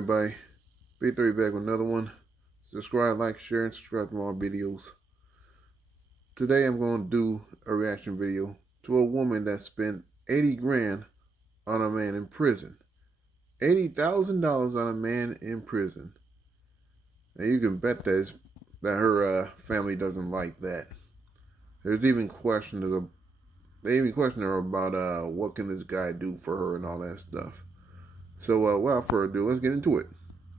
everybody? B3 back with another one. Subscribe, like, share, and subscribe to more videos. Today I'm going to do a reaction video to a woman that spent 80 grand on a man in prison. $80,000 on a man in prison. And you can bet that her family doesn't like that. There's even questions. They even question her about what can this guy do for her and all that stuff. So without further ado, let's get into it.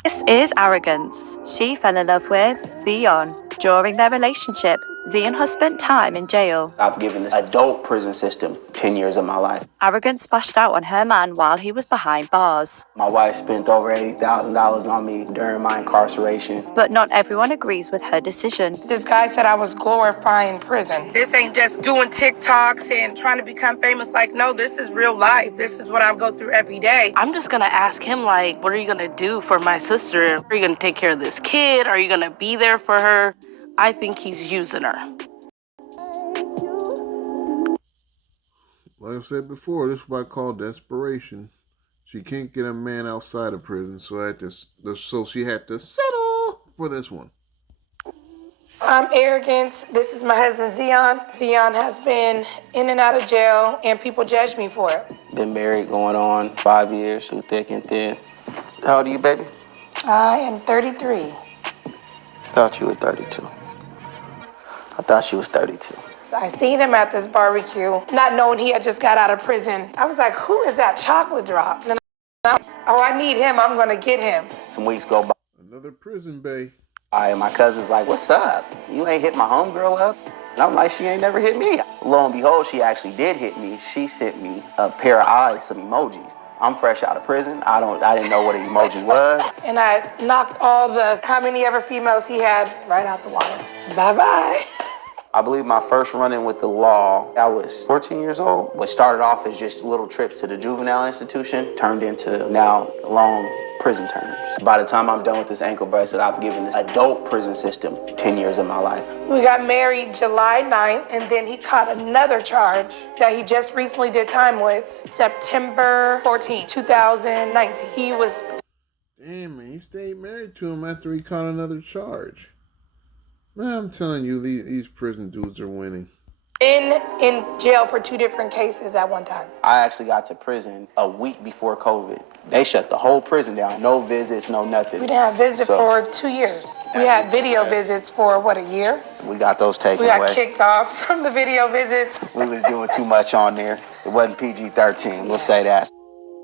This is Arrogance. She fell in love with Theon. During their relationship, Theon has spent time in jail. I've given this adult prison system 10 years of my life. Arrogance splashed out on her man while he was behind bars. My wife spent over $80,000 on me during my incarceration. But not everyone agrees with her decision. This guy said I was glorifying prison. This ain't just doing TikToks and trying to become famous. Like, no, this is real life. This is what I go through every day. I'm just gonna ask him, like, what are you gonna do for my sister? Are you gonna take care of this kid? Are you gonna be there for her? I think he's using her. Like I said before, this is what I call desperation. She can't get a man outside of prison, so she had to settle for this one. I'm Arrogant. This is my husband, Zion. Zion has been in and out of jail, and people judge me for it. Been married going on 5 years, through thick and thin. How old are you, baby? I am 33. Thought you were 32. I thought she was 32. I seen him at this barbecue, not knowing he had just got out of prison. I was like, who is that chocolate drop? And I need him. I'm going to get him. Some weeks go by. Another Prison Bae. And my cousin's like, what's up? You ain't hit my homegirl up? And I'm like, she ain't never hit me. Lo and behold, she actually did hit me. She sent me a pair of eyes, some emojis. I'm fresh out of prison. I didn't know what an emoji was. And I knocked all the how many ever females he had right out the water. Bye-bye. I believe my first run-in with the law, I was 14 years old. What started off as just little trips to the juvenile institution turned into now long prison terms. By the time I'm done with this ankle bracelet, I've given this adult prison system 10 years of my life. We got married July 9th, and then he caught another charge that he just recently did time with, September 14, 2019. He was... Damn, man, you stayed married to him after he caught another charge. Man, I'm telling you, these prison dudes are winning. In jail for 2 different cases at one time. I actually got to prison a week before COVID. They shut the whole prison down. No visits, no nothing. We didn't have visits for 2 years. We had video visits for, what, a year? We got those taken away. We got kicked off from the video visits. We was doing too much on there. It wasn't PG-13, we'll say that.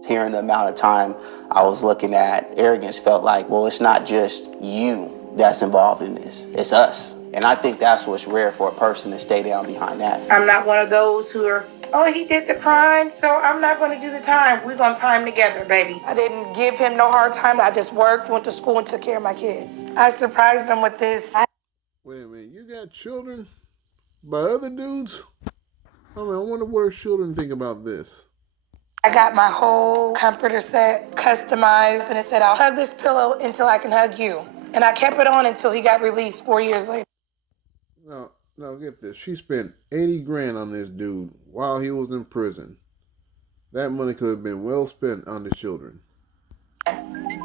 Hearing the amount of time I was looking at, Arrogance felt like, well, it's not just you that's involved in this. It's us. And I think that's what's rare for a person to stay down behind that. I'm not one of those who are, oh, he did the crime, so I'm not going to do the time. We're going to time together, baby. I didn't give him no hard time. I just worked, went to school, and took care of my kids. I surprised him with this. Wait a minute, you got children by other dudes? I mean, I wonder what her children think about this. I got my whole comforter set customized, and it said, I'll hug this pillow until I can hug you. And I kept it on until he got released 4 years later. No, get this. She spent 80 grand on this dude while he was in prison. That money could have been well spent on the children.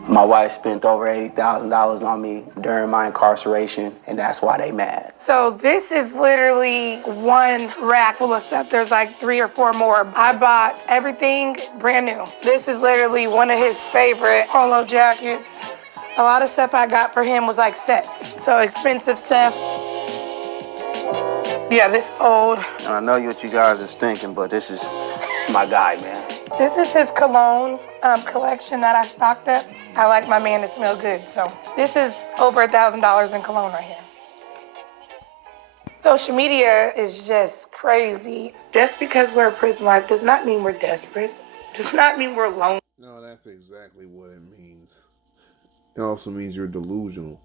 My wife spent over $80,000 on me during my incarceration, and that's why they mad. So this is literally one rack full of stuff. There's like 3 or 4 more. I bought everything brand new. This is literally one of his favorite polo jackets. A lot of stuff I got for him was like sets, so expensive stuff. Yeah, this old. And I know what you guys is thinking, but this is my guy, man. This is his cologne collection that I stocked up. I like my man to smell good, so this is over $1,000 in cologne right here. Social media is just crazy. Just because we're a prison wife does not mean we're desperate. Does not mean we're lonely. No, that's exactly what it means. It also means you're delusional.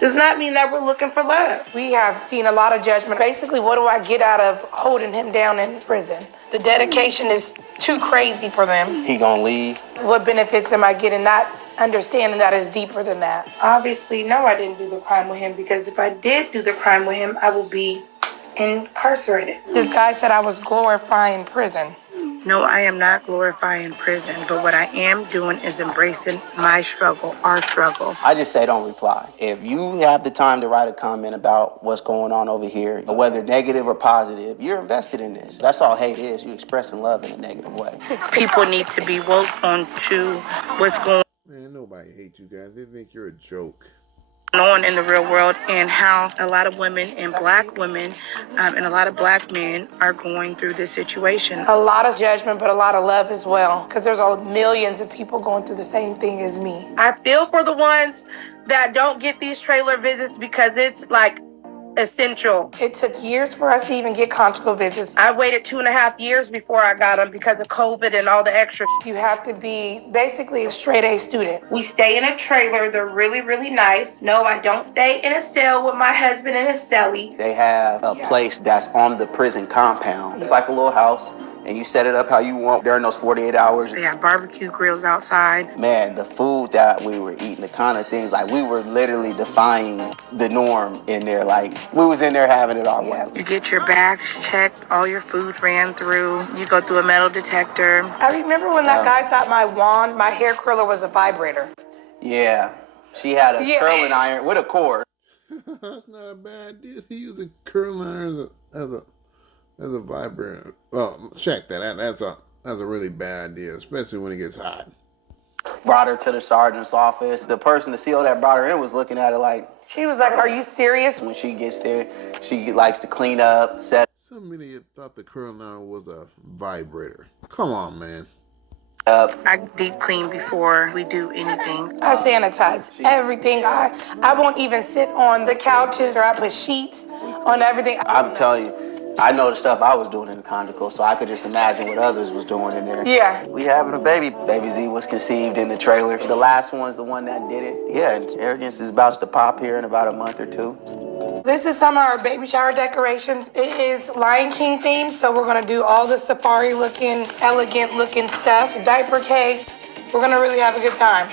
Does not mean that we're looking for love. We have seen a lot of judgment. Basically, what do I get out of holding him down in prison? The dedication is too crazy for them. He gonna leave. What benefits am I getting? Not understanding that is deeper than that. Obviously, no, I didn't do the crime with him, because if I did do the crime with him, I will be incarcerated. This guy said I was glorifying prison. No, I am not glorifying prison, but what I am doing is embracing my struggle, our struggle. I just say don't reply. If you have the time to write a comment about what's going on over here, whether negative or positive, you're invested in this. That's all hate is. You expressing love in a negative way. People need to be woke onto what's going Man, nobody hates you guys. They think you're a joke. on in the real world and how a lot of women and black women and a lot of black men are going through this situation. A lot of judgment, but a lot of love as well, because there's millions of people going through the same thing as me. I feel for the ones that don't get these trailer visits because it's like essential. It took years for us to even get conjugal visits. I waited 2.5 years before I got them because of COVID and all the extra. You have to be basically a straight A student. We stay in a trailer. They're really, really nice. No, I don't stay in a cell with my husband in a cellie. They have a place that's on the prison compound. It's like a little house, and you set it up how you want during those 48 hours. They have barbecue grills outside. Man, the food that we were eating, the kind of things, like we were literally defying the norm in there. Like we was in there having it our way. You get your bags checked, all your food ran through. You go through a metal detector. I remember when that guy thought my hair curler was a vibrator. Yeah, she had a curling iron with a cord. That's not a bad idea. He used a curling iron as a vibrator. Well, check that. That's a really bad idea, especially when it gets hot. Brought her to the sergeant's office. The person, the CO that brought her in, was looking at it like... She was like, "Are you serious?" When she gets there, she likes to clean up, set Some idiot thought the curling iron was a vibrator. Come on, man. up. I deep clean before we do anything. I sanitize everything. I won't even sit on the couches, or I put sheets on everything. I'm telling you, I know the stuff I was doing in the conjugal, so I could just imagine what others was doing in there. Yeah. We having a baby. Baby Z was conceived in the trailer. The last one's the one that did it. Yeah, and arrogance is about to pop here in about a month or two. This is some of our baby shower decorations. It is Lion King themed, so we're gonna do all the safari looking, elegant looking stuff. Diaper cake. We're gonna really have a good time.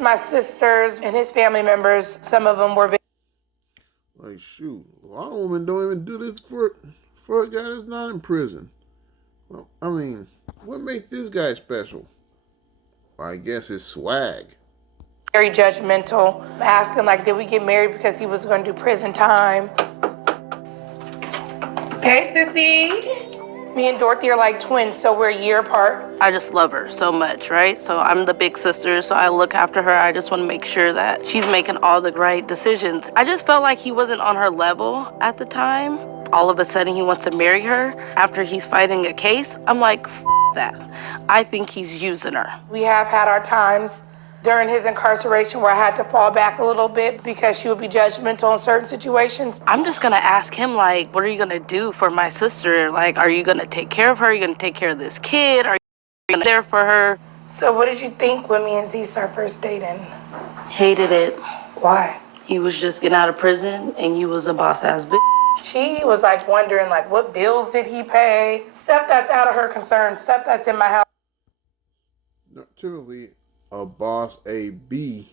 My sisters and his family members, some of them were Like, shoot, a lot of women don't even do this for a guy that's not in prison. Well, I mean, what makes this guy special? Well, I guess his swag. very judgmental, asking like, did we get married because he was gonna do prison time? Hey, sissy. Me and Dorothy are like twins, so we're a year apart. I just love her so much, right? So I'm the big sister, so I look after her. I just want to make sure that she's making all the right decisions. I just felt like he wasn't on her level at the time. All of a sudden, he wants to marry her after he's fighting a case. I'm like, F that. I think he's using her. We have had our times during his incarceration where I had to fall back a little bit because she would be judgmental in certain situations. I'm just gonna ask him, like, what are you gonna do for my sister? Like, are you gonna take care of her? Are you gonna take care of this kid? Are you gonna be there for her? So what did you think when me and Z started first dating? Hated it. Why? He was just getting out of prison and you was a boss-ass bitch. She was like wondering like what bills did he pay? Stuff that's out of her concern, stuff that's in my house. No, typically, a boss AB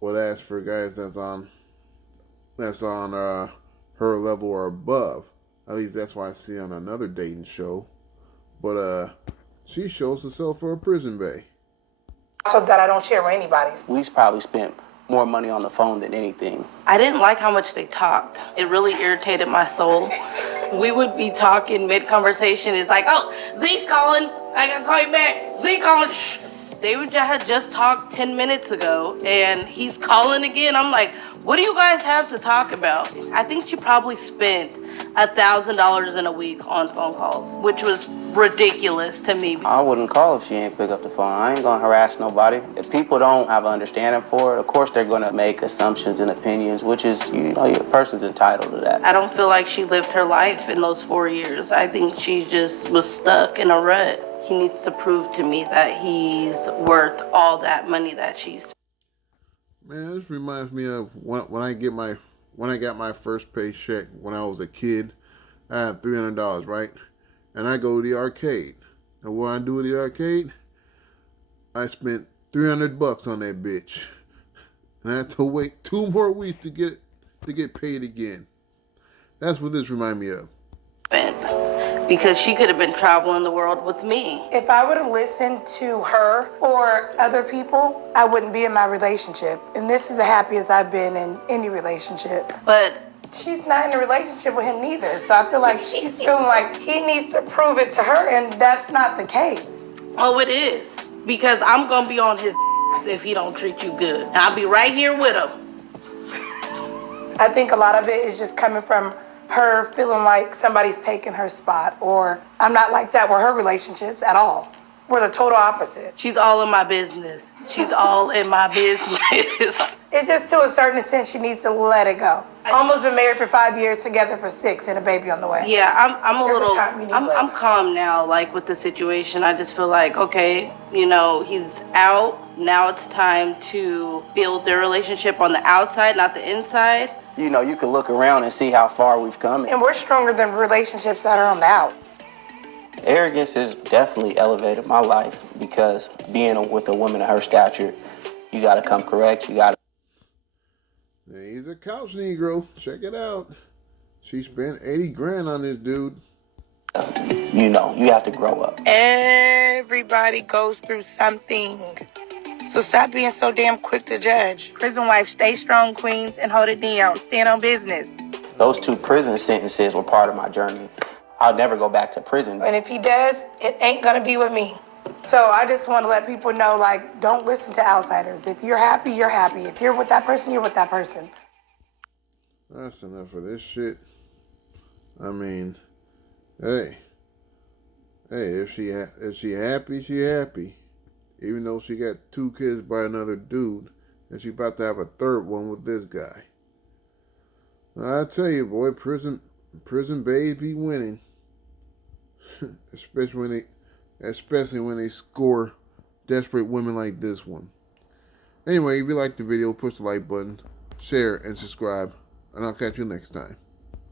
would ask for guys that's on her level or above. At least that's why I see on another dating show. But she shows herself for a Prison Bae. So that I don't share with anybody. We probably spent more money on the phone than anything. I didn't like how much they talked. It really irritated my soul. We would be talking mid-conversation. It's like, oh, Z's calling. I gotta call you back. Z calling. Shh. They had just talked 10 minutes ago, and he's calling again. I'm like, what do you guys have to talk about? I think she probably spent $1,000 in a week on phone calls, which was ridiculous to me. I wouldn't call if she ain't pick up the phone. I ain't gonna harass nobody. If people don't have an understanding for it, of course they're gonna make assumptions and opinions, which is, a person's entitled to that. I don't feel like she lived her life in those 4 years. I think she just was stuck in a rut. He needs to prove to me that he's worth all that money that she's. Man, this reminds me of when I got my first paycheck when I was a kid. I had $300, right? And I go to the arcade. And what I do at the arcade, I spent $300 on that bitch. And I had to wait 2 more weeks to get paid again. That's what this reminds me of. because she could have been traveling the world with me. If I would have listened to her or other people, I wouldn't be in my relationship. And this is as happy as I've been in any relationship. But she's not in a relationship with him neither. So I feel like she's feeling like he needs to prove it to her, and that's not the case. oh, it is. Because I'm gonna be on his if he don't treat you good. And I'll be right here with him. I think a lot of it is just coming from her feeling like somebody's taking her spot, or I'm not like that with her relationships at all. We're the total opposite. She's all in my business. She's all in my business. It's just to a certain extent she needs to let it go. Almost been married for 5 years, together for 6, and a baby on the way. Yeah, I'm a There's a little, time you need I'm love. calm now, like with the situation. I just feel like, okay, you know, he's out. Now it's time to build their relationship on the outside, not the inside. You know, you can look around and see how far we've come. And we're stronger than relationships that are on the out. Arrogance has definitely elevated my life because being with a woman of her stature, you got to come correct. You got to. He's a couch Negro. Check it out. She spent 80 grand on this dude. You know, you have to grow up. Everybody goes through something. So stop being so damn quick to judge. Prison wife, stay strong, queens, and hold it down. Stand on business. Those 2 prison sentences were part of my journey. I'll never go back to prison. And if he does, it ain't gonna be with me. So I just want to let people know, like, don't listen to outsiders. If you're happy, you're happy. If you're with that person, you're with that person. That's enough of this shit. I mean, hey, if she happy, she happy. Even though she got 2 kids by another dude, and she about to have a 3rd one with this guy. I tell you, boy, Prison Bae be winning, especially when they score desperate women like this one. Anyway, if you like the video, push the like button, share, and subscribe, and I'll catch you next time.